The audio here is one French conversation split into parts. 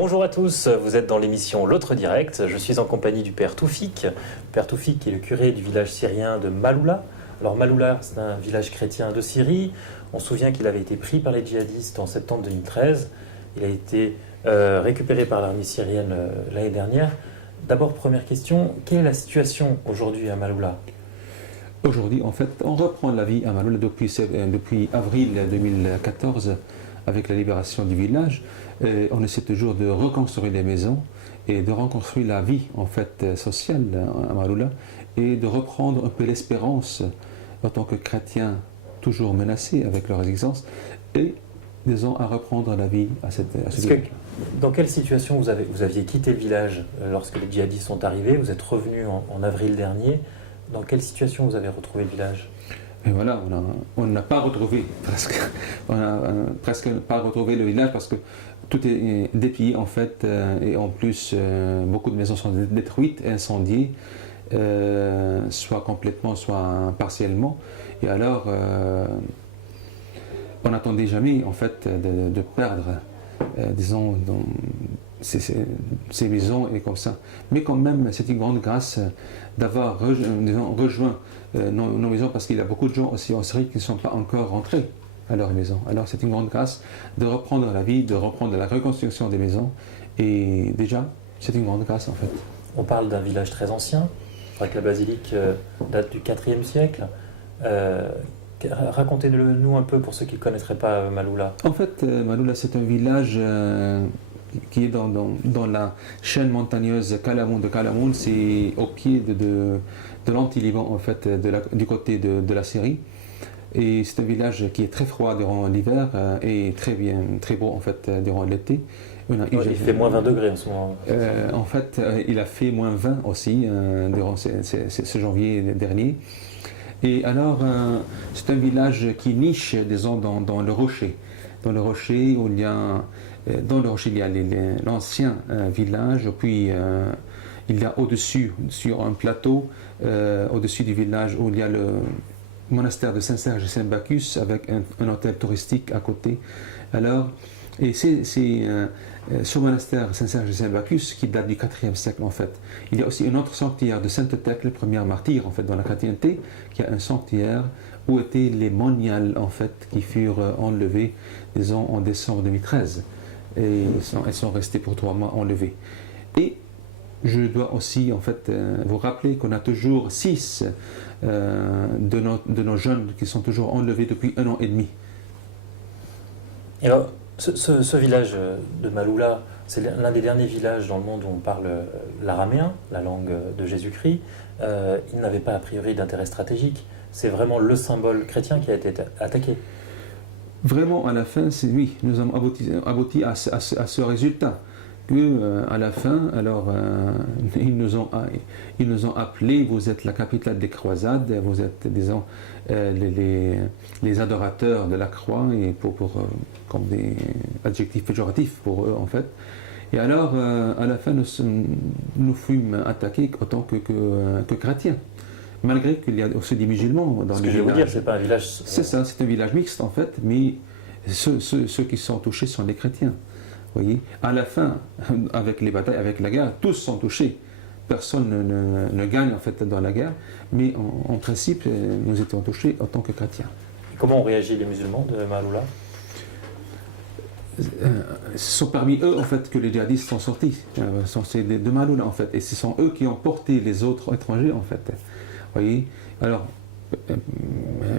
Bonjour à tous, vous êtes dans l'émission L'Autre Direct. Je suis en compagnie du Père Toufik. Père Toufik est le curé du village syrien de Maloula. Alors Maloula, c'est un village chrétien de Syrie. On se souvient qu'il avait été pris par les djihadistes en septembre 2013. Il a été récupéré par l'armée syrienne l'année dernière. D'abord, première question, quelle est la situation aujourd'hui à Maloula ? Aujourd'hui, en fait, on reprend la vie à Maloula depuis avril 2014 avec la libération du village. On essaie toujours de reconstruire les maisons et de reconstruire la vie en fait sociale à Maloula et de reprendre un peu l'espérance en tant que chrétiens toujours menacés avec leur existence et disons à reprendre la vie à cette village. Dans quelle situation vous aviez quitté le village lorsque les djihadistes sont arrivés? Vous êtes revenu en avril dernier. Dans quelle situation vous avez retrouvé le village? Et voilà, on n'a pas retrouvé presque pas retrouvé le village parce que tout est dépillé en fait et en plus beaucoup de maisons sont détruites, incendiées, soit complètement, soit partiellement. Et alors on n'attendait jamais en fait de perdre, disons, ces maisons et comme ça. Mais quand même, c'est une grande grâce d'avoir rejoint nos maisons parce qu'il y a beaucoup de gens aussi en Syrie qui ne sont pas encore rentrés à leur maison. Alors c'est une grande grâce de reprendre la vie, de reprendre la reconstruction des maisons et déjà, c'est une grande grâce en fait. On parle d'un village très ancien, je crois que la basilique date du IVe siècle. Racontez-le-nous un peu pour ceux qui ne connaîtraient pas Maloula. En fait, Maloula c'est un village qui est dans la chaîne montagneuse Kalamoun de Kalamoun, c'est au pied de l'anti-Liban en fait, du côté de la Syrie. Et c'est un village qui est très froid durant l'hiver et très beau en fait durant l'été. Il fait moins 20 degrés en ce moment. En fait, il a fait moins 20 aussi durant ce janvier dernier. Et alors, c'est un village qui niche, disons, dans le rocher. Dans le rocher, où il y a, l'ancien village, puis il y a au-dessus, sur un plateau, au-dessus du village, où il y a le monastère de Saint-Serge et Saint-Bacchus, avec un hôtel touristique à côté. Alors, et c'est ce monastère Saint-Serge et Saint-Bacchus qui date du IVe siècle en fait. Il y a aussi un autre sanctuaire de Sainte-Thècle, première martyre en fait dans la chrétienté, qui a un sanctuaire où étaient les moniales en fait qui furent enlevées, disons en décembre 2013. Et elles sont restées pour 3 mois enlevées. Et je dois aussi en fait vous rappeler qu'on a toujours 6 de nos jeunes qui sont toujours enlevés depuis 1 an et demi. Et alors, ce village de Maloula, c'est l'un des derniers villages dans le monde où on parle l'araméen, la langue de Jésus-Christ. Il n'avait pas a priori d'intérêt stratégique. C'est vraiment le symbole chrétien qui a été attaqué. Vraiment, à la fin, oui, nous avons abouti à ce résultat. Que à la fin, alors ils nous ont appelés, vous êtes la capitale des croisades, vous êtes, disons, les adorateurs de la croix, et comme des adjectifs péjoratifs pour eux en fait. Et alors, à la fin, nous fûmes attaqués en tant que chrétiens. Malgré qu'il y a aussi des musulmans dans le village. Ce que je vais vous dire, c'est pas un village. C'est ça, c'est un village mixte en fait, mais ceux qui sont touchés sont les chrétiens. Voyez, à la fin, avec les batailles, avec la guerre, tous sont touchés. Personne ne gagne en fait dans la guerre, mais en principe, nous étions touchés en tant que chrétiens. Et comment ont réagi les musulmans de Maloula? Ce sont parmi eux en fait que les djihadistes sont sortis, c'est de Maloula en fait, et ce sont eux qui ont porté les autres étrangers en fait. Voyez, alors.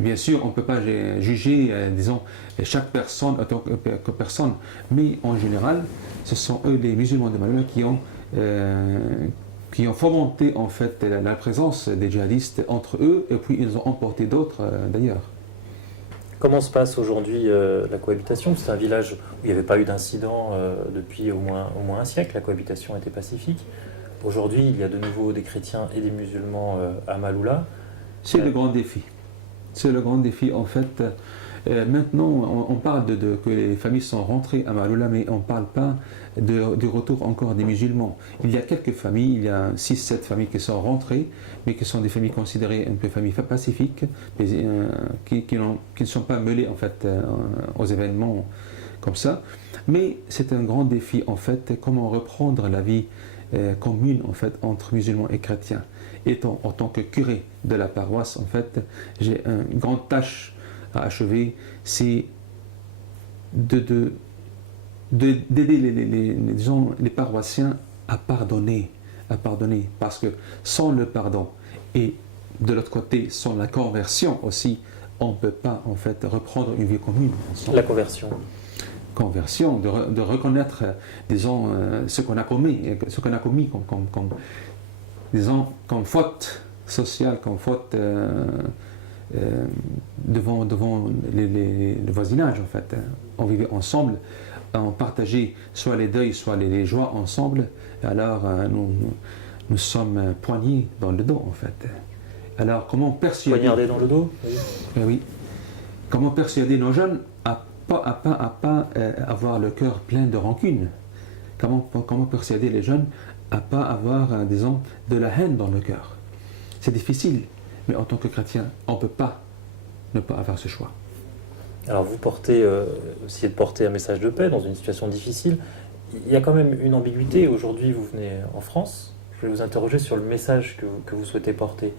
Bien sûr, on ne peut pas juger, disons, chaque personne en tant que personne, mais en général, ce sont eux, les musulmans de Maloula, qui ont fomenté en fait la présence des djihadistes entre eux, et puis ils ont emporté d'autres d'ailleurs. Comment se passe aujourd'hui la cohabitation? C'est un village où il n'y avait pas eu d'incident depuis au moins un siècle, la cohabitation était pacifique. Aujourd'hui, il y a de nouveau des chrétiens et des musulmans à Maloula. C'est le grand défi. C'est le grand défi en fait. Maintenant, on parle que les familles sont rentrées à Maloula, mais on ne parle pas du retour encore des musulmans. Il y a quelques familles, il y a 6-7 familles qui sont rentrées, mais qui sont des familles considérées un peu familles pacifiques, mais, qui ne sont pas mêlées en fait aux événements comme ça. Mais c'est un grand défi en fait, comment reprendre la vie commune en fait entre musulmans et chrétiens. Étant en tant que curé de la paroisse, en fait, j'ai une grande tâche à achever, c'est d'aider les paroissiens à pardonner, parce que sans le pardon et de l'autre côté sans la conversion aussi, on ne peut pas en fait reprendre une vie commune ensemble. La conversion. Conversion, de reconnaître, disons, ce qu'on a commis disons, comme faute sociale, comme faute devant le voisinage en fait. On vivait ensemble, on partageait soit les deuils, soit les joies ensemble, et alors nous sommes poignés dans le dos en fait. Alors comment persuader... Poignardés dans le dos? Oui. Oui. Comment persuader nos jeunes à pas avoir le cœur plein de rancune? Comment persuader les jeunes à pas avoir, disons, de la haine dans le cœur? C'est difficile, mais en tant que chrétien, on ne peut pas ne pas avoir ce choix. Alors vous essayez de porter un message de paix dans une situation difficile. Il y a quand même une ambiguïté. Aujourd'hui, vous venez en France. Je vais vous interroger sur le message que vous souhaitez porter.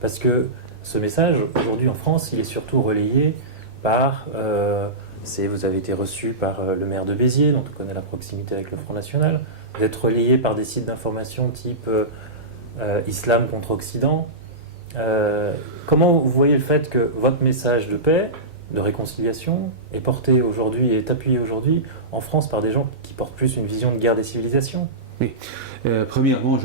Parce que ce message, aujourd'hui en France, il est surtout relayé par... vous avez été reçu par le maire de Béziers, dont on connaît la proximité avec le Front National. Vous êtes relayé par des sites d'information type Islam contre Occident. Comment vous voyez le fait que votre message de paix, de réconciliation, est porté aujourd'hui et est appuyé aujourd'hui en France par des gens qui portent plus une vision de guerre des civilisations? Oui. Premièrement,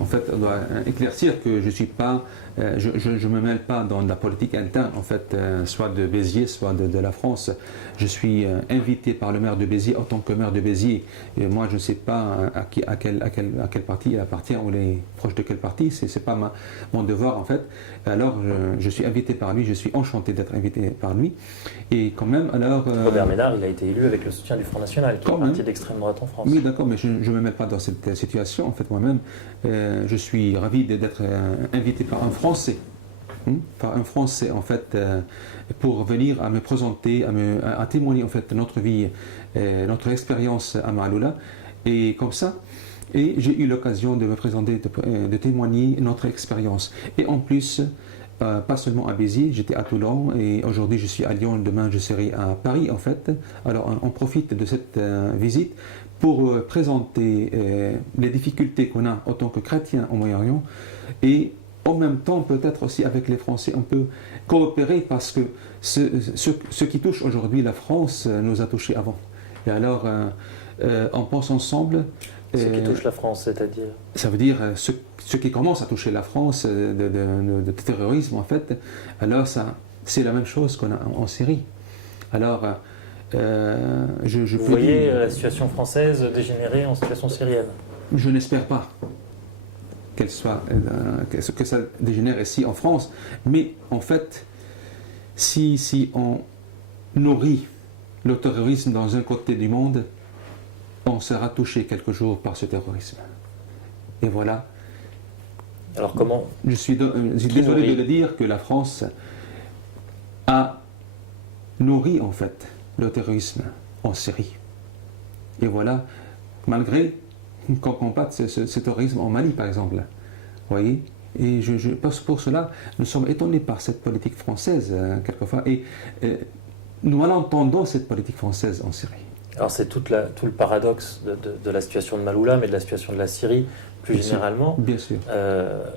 en fait, on doit éclaircir que je suis pas, je me mêle pas dans la politique interne, en fait, soit de Béziers, soit de la France. Je suis invité par le maire de Béziers en tant que maire de Béziers. Et moi, je ne sais pas à quel parti il appartient ou il est proche de quel parti. C'est pas mon devoir, en fait. Alors, je suis invité par lui. Je suis enchanté d'être invité par lui. Et quand même, alors... Robert Ménard, il a été élu avec le soutien du Front National, qui est un parti d'extrême droite en France. Oui, d'accord, mais je ne me mêle pas dans cette situation. En fait, moi-même, je suis ravi d'être invité par un Français, en fait, pour venir à me présenter, à témoigner en fait notre vie, notre expérience à Maaloula, et comme ça. Et j'ai eu l'occasion de me présenter, de témoigner notre expérience. Et en plus, pas seulement à Béziers, j'étais à Toulon et aujourd'hui je suis à Lyon, demain je serai à Paris en fait. Alors on profite de cette visite pour présenter les difficultés qu'on a en tant que chrétiens au Moyen-Orient et en même temps peut-être aussi avec les Français on peut coopérer parce que ce qui touche aujourd'hui la France nous a touchés avant. Et alors on pense ensemble. Ce qui touche la France, c'est-à-dire? Ça veut dire ce qui commence à toucher la France de terrorisme, en fait, alors c'est la même chose qu'on a en Syrie. Alors, Vous voyez la situation française dégénérer en situation syrienne? Je n'espère pas que ça dégénère ici en France, mais en fait, si on nourrit le terrorisme dans un côté du monde, on sera touché quelques jours par ce terrorisme. Et voilà. Alors comment? Je suis désolé de le dire que la France a nourri en fait le terrorisme en Syrie. Et voilà, malgré qu'on combatte ce terrorisme en Mali par exemple. Vous voyez? Et pour cela, nous sommes étonnés par cette politique française quelquefois. Et nous malentendons cette politique française en Syrie. Alors c'est tout le paradoxe de la situation de Maaloula, mais de la situation de la Syrie plus généralement. Bien sûr.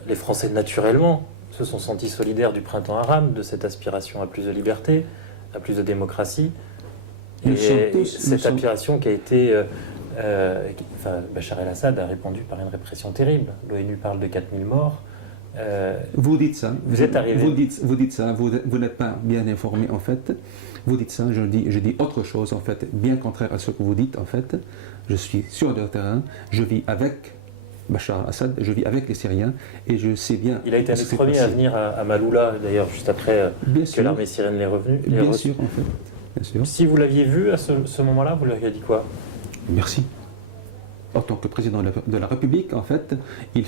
Les Français naturellement se sont sentis solidaires du printemps arabe, de cette aspiration à plus de liberté, à plus de démocratie. Cette aspiration qui a été... Bachar el-Assad a répondu par une répression terrible. L'ONU parle de 4000 morts. Vous dites ça. Vous êtes arrivé. Vous dites ça. Vous n'êtes pas bien informé en fait. Vous dites ça. Je dis autre chose en fait, bien contraire à ce que vous dites en fait. Je suis sur le terrain. Je vis avec Bachar el-Assad. Je vis avec les Syriens et je sais bien. Il a été un des premiers à venir à Maaloula d'ailleurs juste après que l'armée syrienne l'ait revenue. Bien sûr en fait. Bien sûr. Si vous l'aviez vu à ce moment-là, vous lui auriez dit quoi? Merci. En tant que président de la République, en fait, il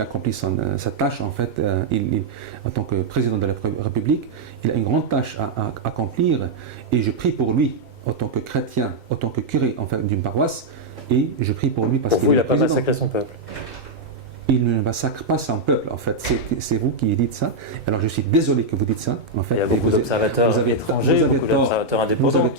accomplit sa tâche, en fait, en tant que président de la République, il a une grande tâche à accomplir et je prie pour lui en tant que chrétien, en tant que curé en fait, d'une paroisse, et je prie pour lui parce Pour vous, qu'il il est n'a pas président. massacré son peuple. Il ne massacre pas son peuple, en fait. C'est vous qui dites ça. Alors je suis désolé que vous dites ça. En fait. Il y a beaucoup d'observateurs étrangers, beaucoup d'observateurs indépendants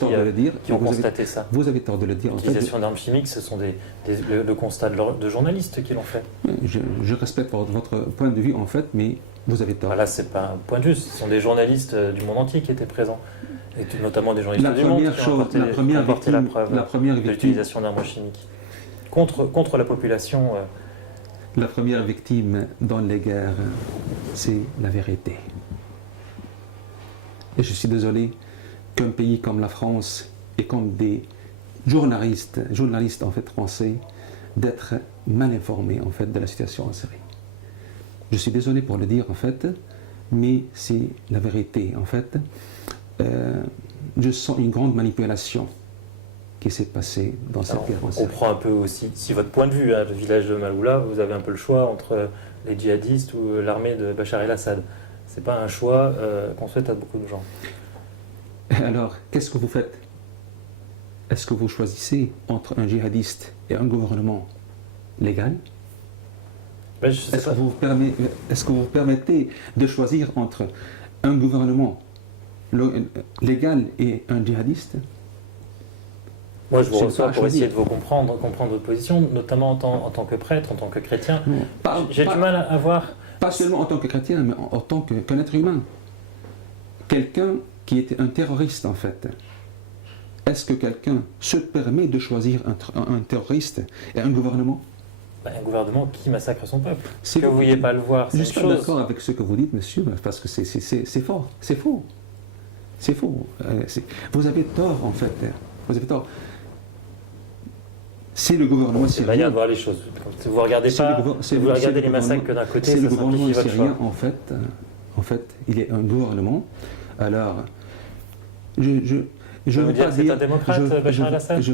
qui ont constaté ça. Vous avez tort de le dire. L'utilisation d'armes chimiques, ce sont le constat de journalistes qui l'ont fait. Je respecte votre point de vue, en fait, mais vous avez tort. Là, c'est pas un point de vue, ce sont des journalistes du monde entier qui étaient présents. Et notamment des journalistes du monde qui ont apporté la preuve de l'utilisation d'armes chimiques. Contre la population. La première victime dans les guerres, c'est la vérité. Et je suis désolé qu'un pays comme la France et comme des journalistes en fait français, d'être mal informés en fait de la situation en Syrie. Je suis désolé pour le dire en fait, mais c'est la vérité en fait. Je sens une grande manipulation qui s'est passé dans cette guerre. On comprend un peu aussi, si votre point de vue, le village de Maaloula, vous avez un peu le choix entre les djihadistes ou l'armée de Bachar el-Assad. Ce n'est pas un choix qu'on souhaite à beaucoup de gens. Alors, qu'est-ce que vous faites? Est-ce que vous choisissez entre un djihadiste et un gouvernement légal? Est-ce que vous permettez de choisir entre un gouvernement légal et un djihadiste? Moi, je vous reçois pour essayer de vous comprendre votre position, notamment en tant que prêtre, en tant que chrétien. J'ai du mal à voir... Pas seulement en tant que chrétien, mais en tant qu'un être humain. Quelqu'un qui était un terroriste, en fait. Est-ce que quelqu'un se permet de choisir entre un terroriste et un gouvernement? Un gouvernement qui massacre son peuple. Que vous ne vouliez pas le voir, c'est une chose. Je suis pas d'accord avec ce que vous dites, monsieur, parce que c'est fort, c'est faux. C'est faux. Vous avez tort, en fait. Vous avez tort. C'est le gouvernement syrien. C'est une manière de voir les choses. Vous regardez les massacres que d'un côté, c'est le gouvernement syrien, en fait, il est un gouvernement. Alors, je veux dire que c'est un démocrate, Bachar el-Assad? Je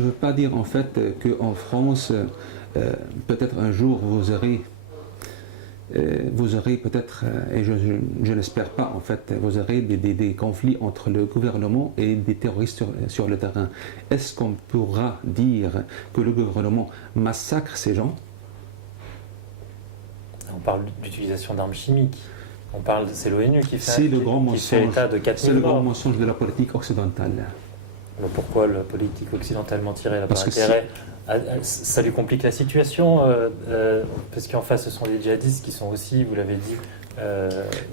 veux pas dire en fait qu'en France, peut-être un jour vous aurez peut-être, et je n'espère pas en fait, vous aurez des conflits entre le gouvernement et des terroristes sur le terrain. Est-ce qu'on pourra dire que le gouvernement massacre ces gens? On parle d'utilisation d'armes chimiques. C'est l'ONU qui fait état de 4 000 morts. C'est le grand mensonge de la politique occidentale. Mais pourquoi la politique occidentale mentirait? Elle n'a pas intérêt. Ça lui complique la situation, parce qu'en face, ce sont les djihadistes qui sont aussi, vous l'avez dit,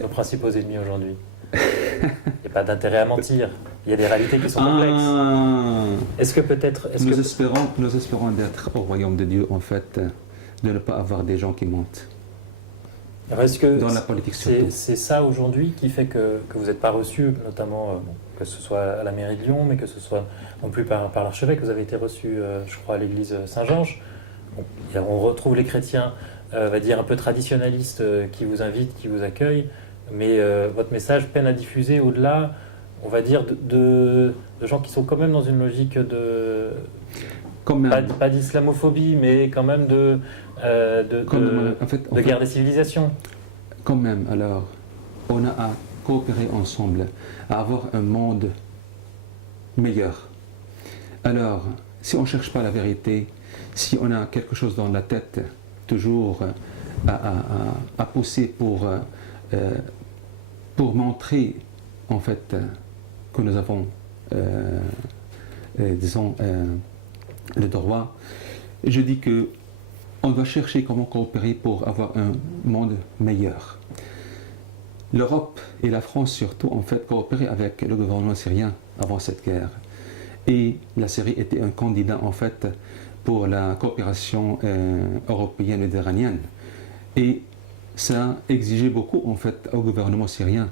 nos principaux ennemis aujourd'hui. Il n'y a pas d'intérêt à mentir. Il y a des réalités qui sont complexes. Est-ce que peut-être... Nous espérons d'être au royaume de Dieu, en fait, de ne pas avoir des gens qui mentent. Est-ce que dans la politique surtout. C'est ça aujourd'hui qui fait que vous n'êtes pas reçu, notamment que ce soit à la mairie de Lyon, mais que ce soit non plus par l'archevêque. Vous avez été reçu, je crois, à l'église Saint-Georges. On retrouve les chrétiens, on va dire, un peu traditionnalistes qui vous invitent, qui vous accueillent, mais votre message peine à diffuser au-delà, on va dire, de gens qui sont quand même dans une logique de... Pas d'islamophobie, mais quand même de guerre des civilisations. Quand même, alors, on a à coopérer ensemble, à avoir un monde meilleur. Alors, si on ne cherche pas la vérité, si on a quelque chose dans la tête, toujours à pousser pour montrer, en fait, que nous avons, disons, le droit, je dis que on doit chercher comment coopérer pour avoir un monde meilleur. L'Europe et la France surtout ont fait coopérer avec le gouvernement syrien avant cette guerre. Et la Syrie était un candidat en fait pour la coopération européenne et iranienne. Et ça exigeait beaucoup en fait au gouvernement syrien.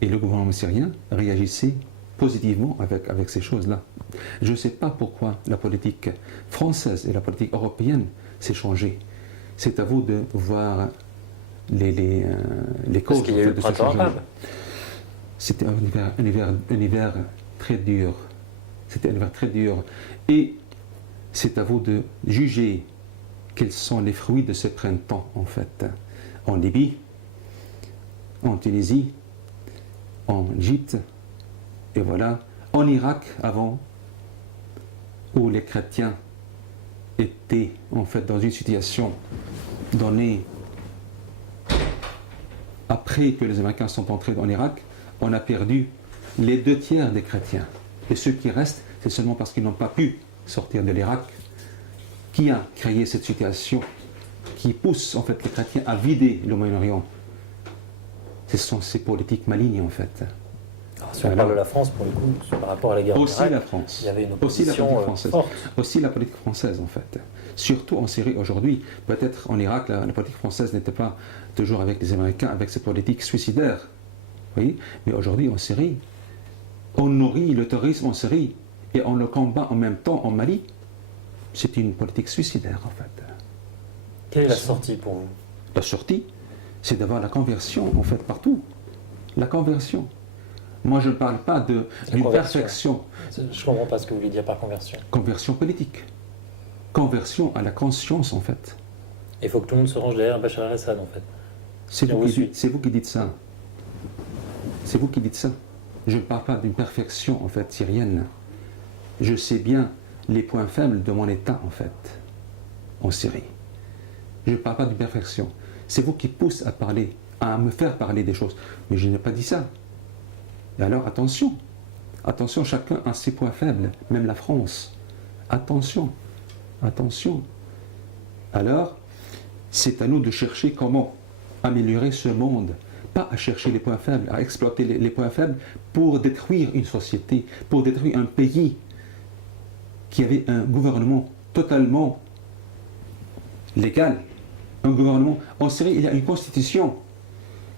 Et le gouvernement syrien réagissait positivement avec ces choses-là. Je ne sais pas pourquoi la politique française et la politique européenne s'est changée. C'est à vous de voir les causes. Parce qu'il y a eu le printemps arabe. C'était un hiver très dur. C'était un hiver très dur. Et c'est à vous de juger quels sont les fruits de ce printemps, en fait. En Libye, en Tunisie, en Égypte, et voilà, En Irak, avant, où les chrétiens étaient en fait dans une situation donnée après que les Américains sont entrés en Irak, on a perdu les 2 tiers des chrétiens. Et ceux qui restent, c'est seulement parce qu'ils n'ont pas pu sortir de l'Irak. Qui a créé cette situation qui pousse en fait les chrétiens à vider le Moyen-Orient? Ce sont ces politiques malignes en fait. Alors, si on parle de la France, pour le coup, par rapport à la guerre Aussi d'Irak, la France. il y avait une Aussi la opposition politique française. forte. Aussi la politique française en fait. Surtout en Syrie aujourd'hui. Peut-être en Irak, la politique française n'était pas toujours avec les Américains, avec ces politiques suicidaires. Vous voyez? Mais aujourd'hui en Syrie, on nourrit le terrorisme en Syrie et on le combat en même temps en Mali. C'est une politique suicidaire en fait. Quelle est la sortie pour vous? La sortie, c'est d'avoir la conversion en fait partout. La conversion. Moi je ne parle pas d'une perfection. Je ne comprends pas ce que vous voulez dire par conversion. Conversion politique. Conversion à la conscience en fait. Il faut que tout le monde se range derrière Bachar el-Assad en fait. C'est vous qui dites ça. C'est vous qui dites ça. Je ne parle pas d'une perfection en fait syrienne. Je sais bien les points faibles de mon État en fait en Syrie. Je ne parle pas d'une perfection. C'est vous qui poussez à parler, à me faire parler des choses. Mais je n'ai pas dit ça. Et alors attention. Attention, chacun a ses points faibles, même la France. Attention. Attention. Alors, c'est à nous de chercher comment améliorer ce monde. Pas à chercher les points faibles, à exploiter les points faibles pour détruire une société, pour détruire un pays qui avait un gouvernement totalement légal. Un gouvernement. En Syrie, il y a une constitution.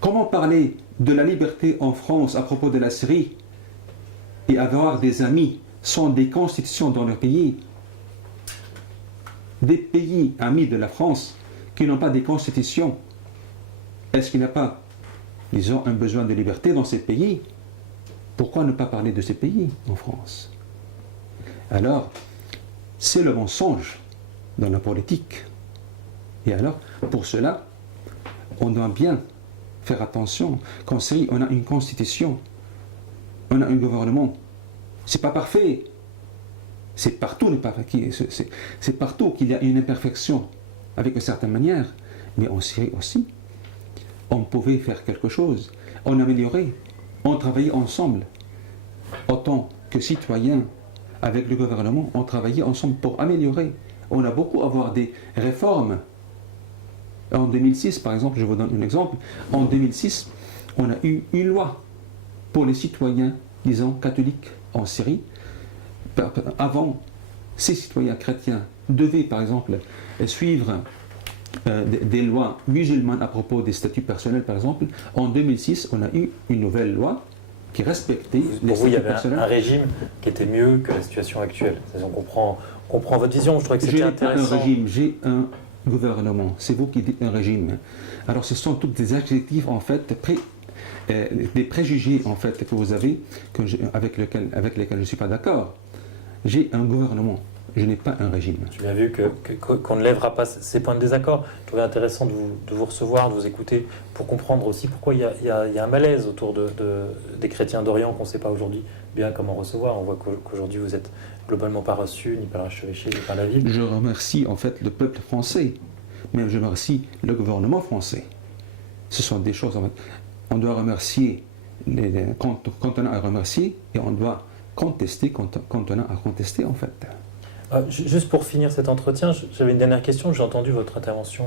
Comment parler de la liberté en France à propos de la Syrie et avoir des amis sans des constitutions dans leur pays? Des pays amis de la France qui n'ont pas des constitutions. Est-ce qu'il n'y a pas, disons, un besoin de liberté dans ces pays? Pourquoi ne pas parler de ces pays en France? Alors, c'est le mensonge dans la politique. Et alors, pour cela, on doit bien faire attention qu'en Syrie, on a une constitution, on a un gouvernement. C'est pas parfait. C'est partout, c'est partout qu'il y a une imperfection, avec une certaine manière. Mais en Syrie aussi, on pouvait faire quelque chose. On améliorait, on travaillait ensemble. Autant que citoyens, avec le gouvernement, on travaillait ensemble pour améliorer. On a beaucoup à avoir des réformes. En 2006, par exemple, je vous donne un exemple. En 2006, on a eu une loi pour les citoyens, disons, catholiques en Syrie. Avant, ces citoyens chrétiens devaient, par exemple, suivre des lois musulmanes à propos des statuts personnels, par exemple. En 2006, on a eu une nouvelle loi qui respectait les statuts personnels. Pour vous, il y avait un régime qui était mieux que la situation actuelle. On comprend votre vision. Je trouvais que c'était intéressant. J'ai un régime, j'ai un gouvernement. C'est vous qui dites un régime. Alors, ce sont tous des adjectifs, en fait, des préjugés, en fait, que vous avez, avec lesquels je ne suis pas d'accord. J'ai un gouvernement. Je n'ai pas un régime. J'ai bien vu qu'on ne lèvera pas ces points de désaccord. Je trouvais intéressant de vous recevoir, de vous écouter, pour comprendre aussi pourquoi il y a un malaise autour des chrétiens d'Orient qu'on ne sait pas aujourd'hui bien comment recevoir. On voit qu'aujourd'hui vous êtes globalement pas reçu, ni par l'archevêché, ni par la ville. Je remercie en fait le peuple français, mais je remercie le gouvernement français. Ce sont des choses, en fait, on doit remercier quand on a à remercier, et on doit contester quand on a à contester, en fait. Juste pour finir cet entretien, j'avais une dernière question. J'ai entendu votre intervention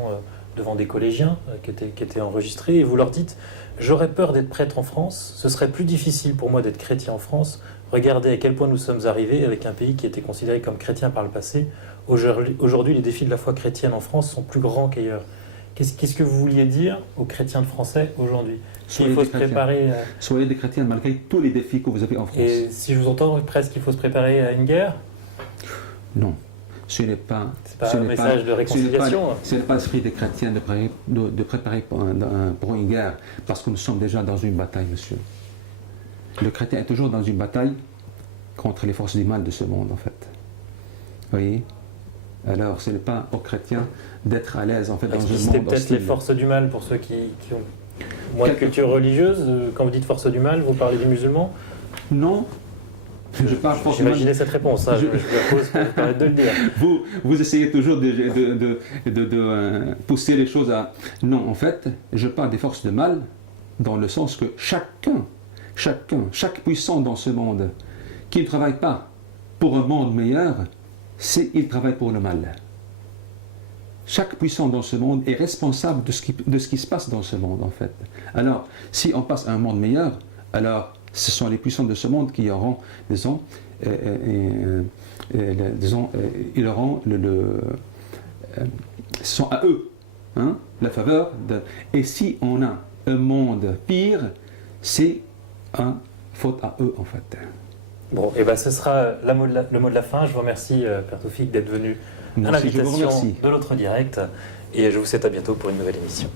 devant des collégiens qui étaient enregistrés, et vous leur dites « J'aurais peur d'être prêtre en France, ce serait plus difficile pour moi d'être chrétien en France. Regardez à quel point nous sommes arrivés avec un pays qui était considéré comme chrétien par le passé. Aujourd'hui, les défis de la foi chrétienne en France sont plus grands qu'ailleurs. » Qu'est-ce que vous vouliez dire aux chrétiens de français aujourd'hui? Soyez des chrétiens malgré tous les défis que vous avez en France. Et si je vous entends presque, il faut se préparer à une guerre? Non, ce n'est pas. C'est pas un message de réconciliation. Ce n'est pas l'esprit des chrétiens de préparer pour une guerre, parce que nous sommes déjà dans une bataille, monsieur. Le chrétien est toujours dans une bataille contre les forces du mal de ce monde, en fait. Vous voyez? Alors, ce n'est pas aux chrétiens d'être à l'aise, en fait, dans un monde hostile. C'est peut-être les forces du mal pour ceux qui ont moins de culture religieuse. Quand vous dites forces du mal, vous parlez des musulmans? Non, Je parle forcément. J'imaginais cette réponse, hein, je la pose pour vous permettre de le dire. Vous essayez toujours de pousser les choses à... Non, en fait, je parle des forces de mal dans le sens que chaque puissant dans ce monde qui ne travaille pas pour un monde meilleur, il travaille pour le mal. Chaque puissant dans ce monde est responsable de ce qui se passe dans ce monde, en fait. Alors, si on passe à un monde meilleur, alors ce sont les puissants de ce monde qui auront, disons, ils auront ce sont à eux, hein, la faveur. Et si on a un monde pire, c'est une faute à eux, en fait. Bon, et ben ce sera le mot de la fin. Je vous remercie, Père Toufik, d'être venu à l'invitation de l'autre direct. Et je vous souhaite à bientôt pour une nouvelle émission.